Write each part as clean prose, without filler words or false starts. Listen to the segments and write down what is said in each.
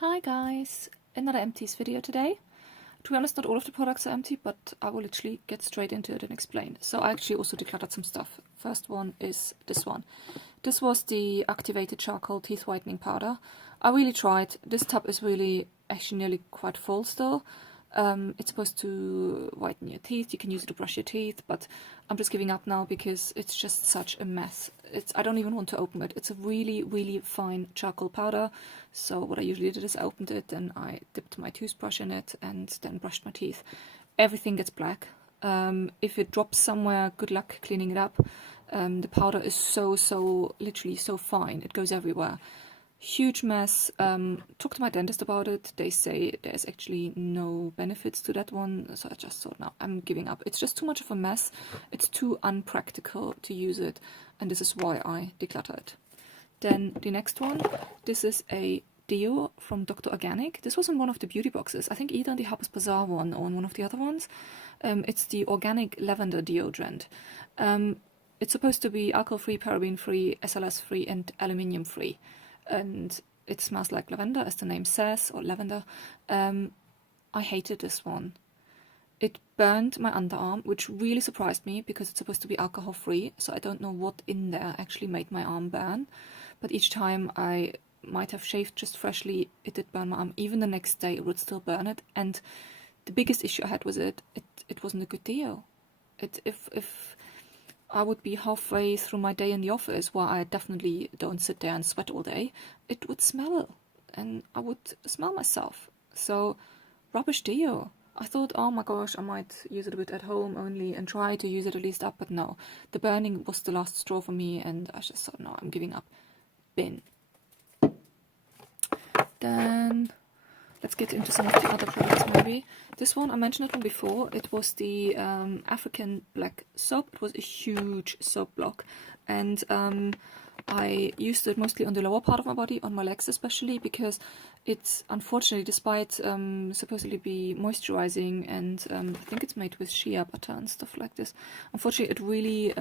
Hi guys, another Empties video today. To be honest, not all of the products are empty, but I will literally get straight into it and explain. So I actually also decluttered some stuff. First one is this one. This was the activated charcoal teeth whitening powder. I really tried. This tub is really actually nearly quite full still. It's supposed to whiten your teeth. You can use it to brush your teeth, but I'm just giving up now because it's just such a mess. I don't even want to open it. It's a really, really fine charcoal powder. So what I usually did is I opened it and I dipped my toothbrush in it and then brushed my teeth. Everything gets black. If it drops somewhere, good luck cleaning it up. The powder is so literally so fine. It goes everywhere. Huge mess. Talked to my dentist about it. They say there's actually no benefits to that one, so I just thought, no, I'm giving up. It's just too much of a mess. It's too unpractical to use it, and this is why I declutter it. Then the next one, this is a deo from Dr. Organic. This was in one of the beauty boxes. I think either in the Harper's Bazaar one or in one of the other ones. It's the organic lavender deodorant. It's supposed to be alcohol-free, paraben-free, SLS-free, and aluminium-free. And it smells like lavender, as the name says, or lavender. I hated this one. It burned my underarm, which really surprised me because it's supposed to be alcohol-free, so I don't know what in there actually made my arm burn. But each time I might have shaved just freshly, it did burn my arm. Even the next day, it would still burn it. And the biggest issue I had was it wasn't a good deo. If I would be halfway through my day in the office, where I definitely don't sit there and sweat all day, it would smell, and I would smell myself. So, rubbish deo. I thought, oh my gosh, I might use it a bit at home only and try to use it at least up, but no. The burning was the last straw for me, and I just thought, no, I'm giving up. Bin. Then let's get into some of the other products maybe. This one, I mentioned it one before. It was the African black soap. It was a huge soap block. And I used it mostly on the lower part of my body, on my legs especially, because it's unfortunately, despite supposedly be moisturizing, and I think it's made with shea butter and stuff like this, unfortunately it really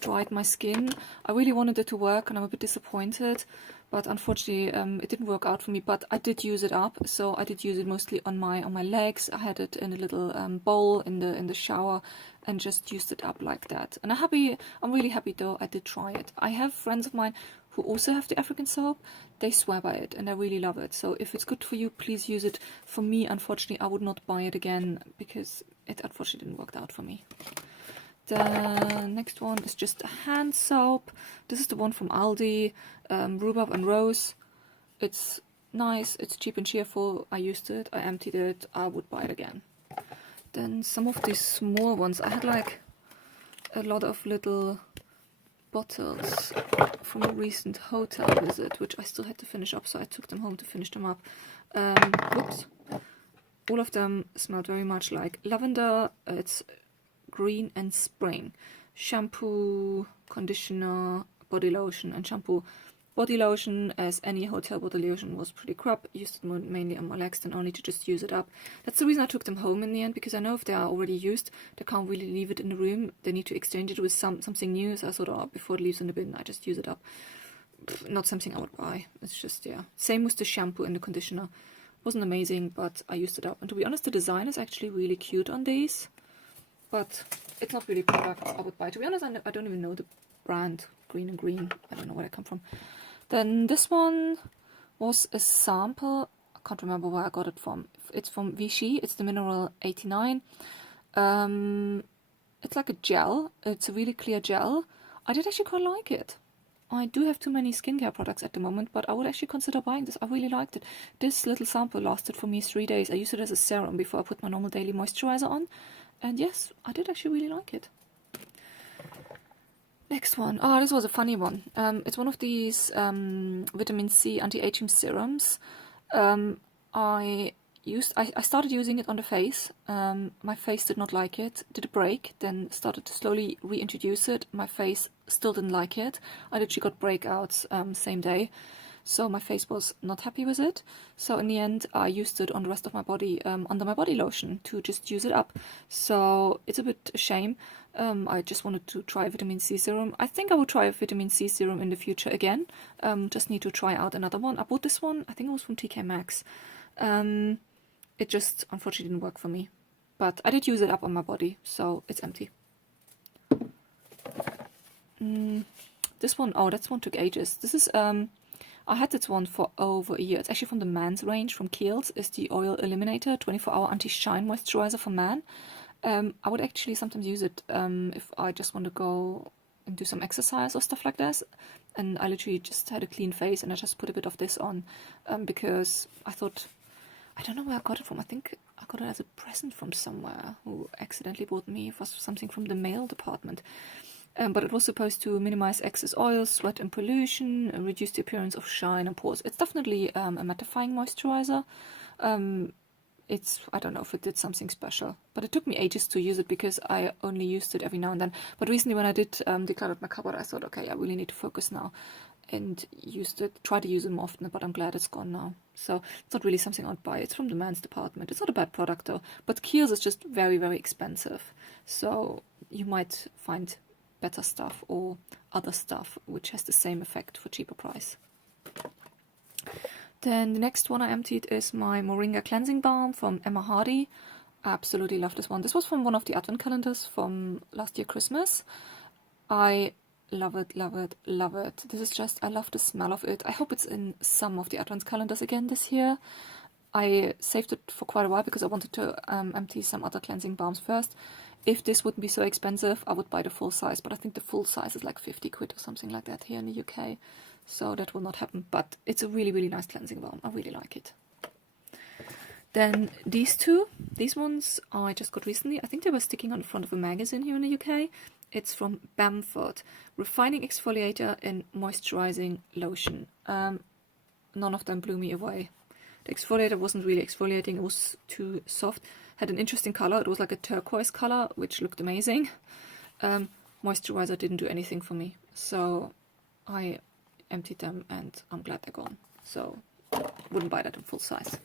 dried my skin. I really wanted it to work and I'm a bit disappointed, but unfortunately it didn't work out for me. But I did use it up, so I did use it mostly on my legs. I had it in a little bowl in the shower and just used it up like that. And I'm really happy though I did try it. I have friends of mine who also have the African soap. They swear by it and I really love it. So if it's good for you, please use it. For me, unfortunately, I would not buy it again because it unfortunately didn't work out for me. The next one is just a hand soap. This is the one from Aldi, Rhubarb and Rose. It's nice, it's cheap and cheerful. I used it, I emptied it, I would buy it again. Then some of these small ones, I had like a lot of little bottles from a recent hotel visit, which I still had to finish up, so I took them home to finish them up. Whoops. All of them smelled very much like lavender. It's green and spring. Shampoo, conditioner, body lotion, and shampoo. Body lotion, as any hotel body lotion, was pretty crap. Used it mainly on my legs and only to just use it up. That's the reason I took them home in the end, because I know if they are already used, they can't really leave it in the room. They need to exchange it with something new. So I thought, oh, before it leaves in the bin, I just use it up. Not something I would buy. It's just, yeah. Same with the shampoo and the conditioner. Wasn't amazing, but I used it up. And to be honest, the design is actually really cute on these. But it's not really products I would buy. To be honest, I don't even know the brand. Green and Green. I don't know where they come from. Then this one was a sample. I can't remember where I got it from. It's from Vichy. It's the Mineral 89. It's like a gel. It's a really clear gel. I did actually quite like it. I do have too many skincare products at the moment, but I would actually consider buying this. I really liked it. This little sample lasted for me 3 days. I used it as a serum before I put my normal daily moisturizer on. And yes, I did actually really like it. Next one. Oh, this was a funny one. It's one of these vitamin C anti-aging serums. I started using it on the face. My face did not like it. Did a break, then started to slowly reintroduce it. My face still didn't like it. I literally got breakouts same day. so my face was not happy with it. So in the end, I used it on the rest of my body, under my body lotion, to just use it up. So it's a bit a shame. I just wanted to try vitamin C serum. I think I will try a vitamin C serum in the future again. Just need to try out another one. I bought this one, I think it was from TK Maxx. It just unfortunately didn't work for me. But I did use it up on my body, so it's empty. This one, oh, that one took ages. This is, I had this one for over a year. It's actually from the man's range, from Kiehls. It's the Oil Eliminator 24-hour anti-shine moisturizer for man. I would actually sometimes use it if I just want to go and do some exercise or stuff like this. And I literally just had a clean face and I just put a bit of this on because I thought, I don't know where I got it from. I think I got it as a present from somewhere who accidentally bought me for something from the mail department. But it was supposed to minimize excess oil, sweat and pollution, and reduce the appearance of shine and pores. It's definitely a mattifying moisturizer. I don't know if it did something special, but it took me ages to use it because I only used it every now and then. But recently when I did declutter my cupboard, I thought, okay, I really need to focus now, and try to use it more often, but I'm glad it's gone now. So it's not really something I'd buy. It's from the men's department. It's not a bad product though, but Kiehls is just very, very expensive. So you might find better stuff or other stuff which has the same effect for cheaper price. Then the next one I emptied is my Moringa cleansing balm from Emma Hardy. I absolutely love this one. This was from one of the advent calendars from last year Christmas. I love it, love it, love it. This is just, I love the smell of it. I hope it's in some of the advent calendars again this year. I saved it for quite a while because I wanted to empty some other cleansing balms first. If this wouldn't be so expensive, I would buy the full size, but I think the full size is like 50 quid or something like that here in the UK. So that will not happen, but it's a really, really nice cleansing balm. I really like it. Then these ones I just got recently. I think they were sticking on the front of a magazine here in the UK. It's from Bamford, Refining Exfoliator and Moisturizing Lotion. None of them blew me away. The exfoliator wasn't really exfoliating, it was too soft. Had an interesting color, it was like a turquoise color, which looked amazing. Moisturizer didn't do anything for me, so I emptied them and I'm glad they're gone. So wouldn't buy that in full size.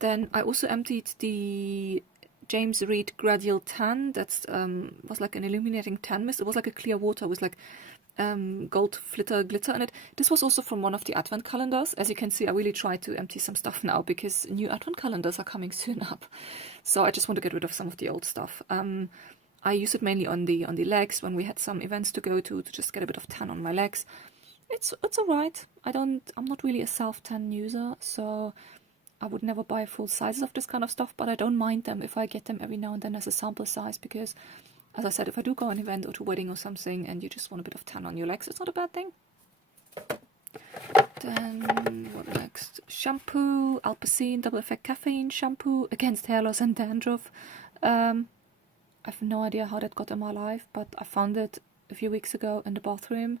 Then I also emptied the James Reed Gradual Tan. That's was like an illuminating tan mist. It was like a clear water with like gold flitter glitter in it. This was also from one of the advent calendars. As you can see, I really try to empty some stuff now because new advent calendars are coming soon up. So I just want to get rid of some of the old stuff. I use it mainly on the legs when we had some events to go to just get a bit of tan on my legs. It's alright. I'm not really a self-tan user, so I would never buy full sizes of this kind of stuff, but I don't mind them if I get them every now and then as a sample size, because as I said, if I do go on an event or to a wedding or something and you just want a bit of tan on your legs, it's not a bad thing. Then what next? Shampoo, Alpecin Double Effect Caffeine Shampoo against hair loss and dandruff. I have no idea how that got in my life, but I found it a few weeks ago in the bathroom.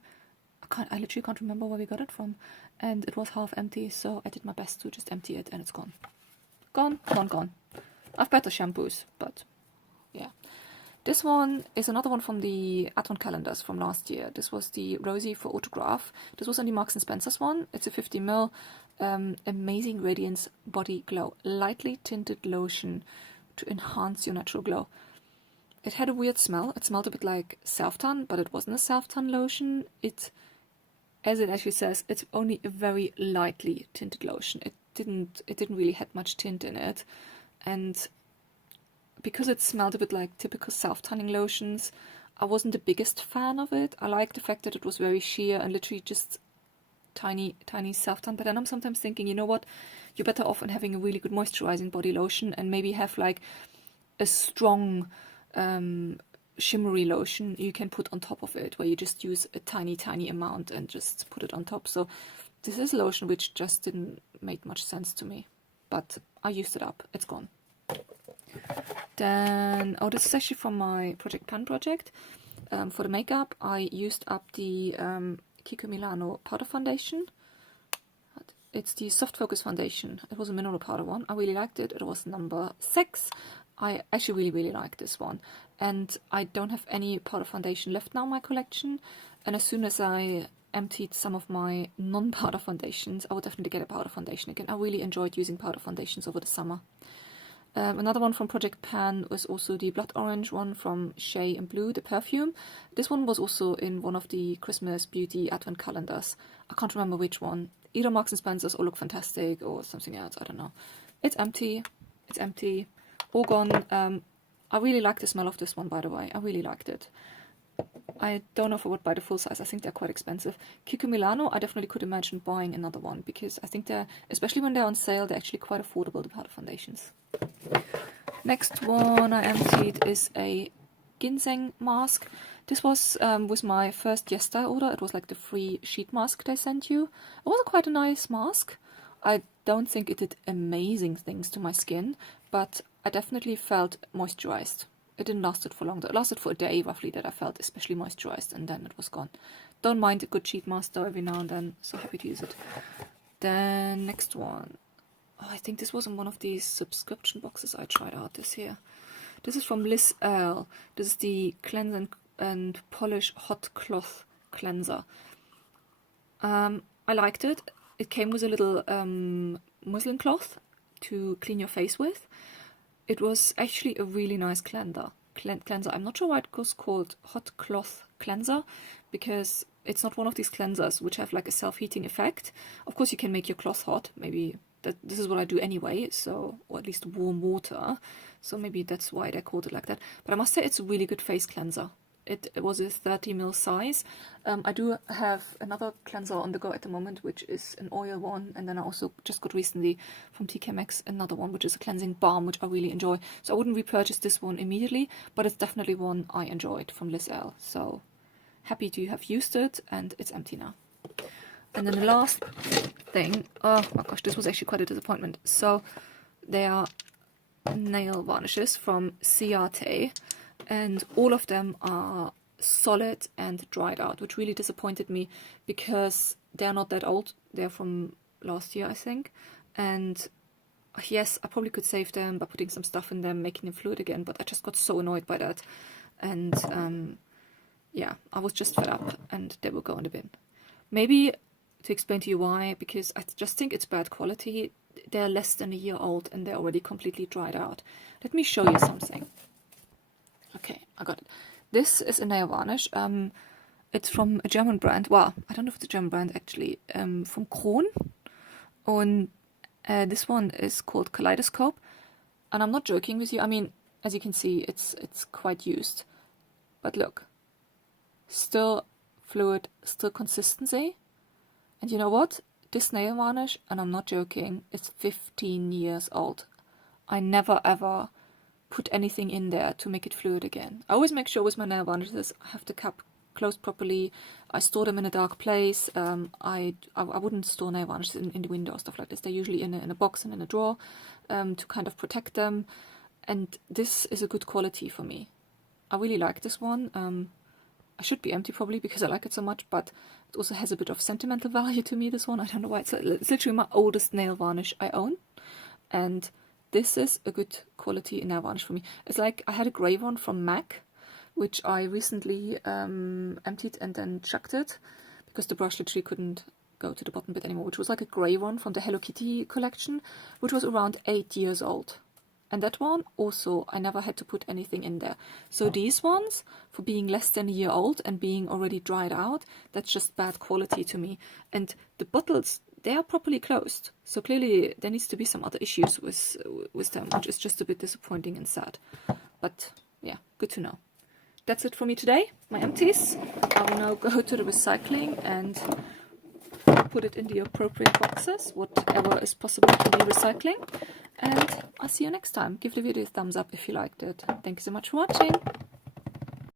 I literally can't remember where we got it from, and it was half empty, so I did my best to just empty it, and it's gone. Gone. I have better shampoos, but yeah. This one is another one from the advent calendars from last year. This was the Rosie for Autograph. This was on the Marks & Spencer's one. It's a 50ml Amazing Radiance Body Glow. Lightly tinted lotion to enhance your natural glow. It had a weird smell. It smelled a bit like self-tan, but it wasn't a self-tan lotion. As it actually says, it's only a very lightly tinted lotion. It didn't really have much tint in it. And because it smelled a bit like typical self-tanning lotions, I wasn't the biggest fan of it. I liked the fact that it was very sheer and literally just tiny self-tan. But then I'm sometimes thinking, you know what? You're better off in having a really good moisturizing body lotion and maybe have like a strong shimmery lotion you can put on top of it, where you just use a tiny amount and just put it on top. So this is a lotion which just didn't make much sense to me, but I used it up. It's gone. Then, this is actually from my Project Pan project. For the makeup, I used up the Kiko Milano powder foundation. It's the Soft Focus foundation. It was a mineral powder one. I really liked it. It was number 6. I actually really like this one. And I don't have any powder foundation left now in my collection. And as soon as I emptied some of my non-powder foundations. I would definitely get a powder foundation again. I really enjoyed using powder foundations over the summer. Another one from Project Pan was also the blood orange one from Shay Blue, the perfume. This one was also in one of the Christmas beauty advent calendars. I can't remember which one. Either Marks and Spencer's or Look Fantastic or something else, I don't know. It's empty. It's empty. All gone. I really like the smell of this one, by the way. I really liked it. I don't know if I would buy the full size. I think they're quite expensive. Kiko Milano, I definitely could imagine buying another one because I think they're, especially when they're on sale, they're actually quite affordable, the powder foundations. Next one I emptied is a ginseng mask. This was my first Yesta order. It was like the free sheet mask they sent you. It was quite a nice mask. I don't think it did amazing things to my skin, but I definitely felt moisturized. It didn't last it for long. It lasted for a day roughly that I felt especially moisturized, and then it was gone. Don't mind a good sheet mask though every now and then. So happy to use it. Then next one. Oh, I think this was in one of these subscription boxes I tried out this year. This is from Earle. This is the Cleanse and Polish Hot Cloth Cleanser. I liked it. It came with a little muslin cloth to clean your face with. It was actually a really nice cleanser. I'm not sure why it was called Hot Cloth Cleanser, because it's not one of these cleansers which have like a self-heating effect. Of course, you can make your cloth hot. Maybe this is what I do anyway, so, or at least warm water. So maybe that's why they called it like that. But I must say it's a really good face cleanser. It was a 30 ml size. I do have another cleanser on the go at the moment, which is an oil one. And then I also just got recently from TK Maxx another one, which is a cleansing balm, which I really enjoy. So I wouldn't repurchase this one immediately, but it's definitely one I enjoyed from Earle. So happy to have used it, and it's empty now. And then the last thing, oh my gosh, this was actually quite a disappointment. So they are nail varnishes from Ciate. And all of them are solid and dried out, which really disappointed me because they're not that old. They're from last year, I think. And yes, I probably could save them by putting some stuff in them, making them fluid again, but I just got so annoyed by that. And yeah, I was just fed up and they will go in the bin. Maybe to explain to you why, because I just think it's bad quality. They're less than a year old and they're already completely dried out. Let me show you something. Okay, I got it. This is a nail varnish. It's from a German brand. Well, I don't know if it's a German brand actually. From Kron. And this one is called Kaleidoscope. And I'm not joking with you. I mean, as you can see, it's quite used. But look. Still fluid, still consistency. And you know what? This nail varnish, and I'm not joking, it's 15 years old. I never ever put anything in there to make it fluid again. I always make sure with my nail varnishes I have the cap closed properly. I store them in a dark place. I wouldn't store nail varnishes in the window or stuff like this. They're usually in a box and in a drawer to kind of protect them. And this is a good quality for me. I really like this one. I should be empty probably because I like it so much, but it also has a bit of sentimental value to me, this one. I don't know why. It's literally my oldest nail varnish I own. And this is a good quality nail varnish for me. It's like I had a grey one from MAC, which I recently emptied and then chucked it because the brush literally couldn't go to the bottom bit anymore, which was like a grey one from the Hello Kitty collection, which was around 8 years old. And that one also, I never had to put anything in there. So these ones, for being less than a year old and being already dried out, that's just bad quality to me. And the bottles, they are properly closed. So clearly there needs to be some other issues with them, which is just a bit disappointing and sad. But yeah, good to know. That's it for me today, my empties. I will now go to the recycling and put it in the appropriate boxes, whatever is possible to be recycling. And I'll see you next time. Give the video a thumbs up if you liked it. Thank you so much for watching.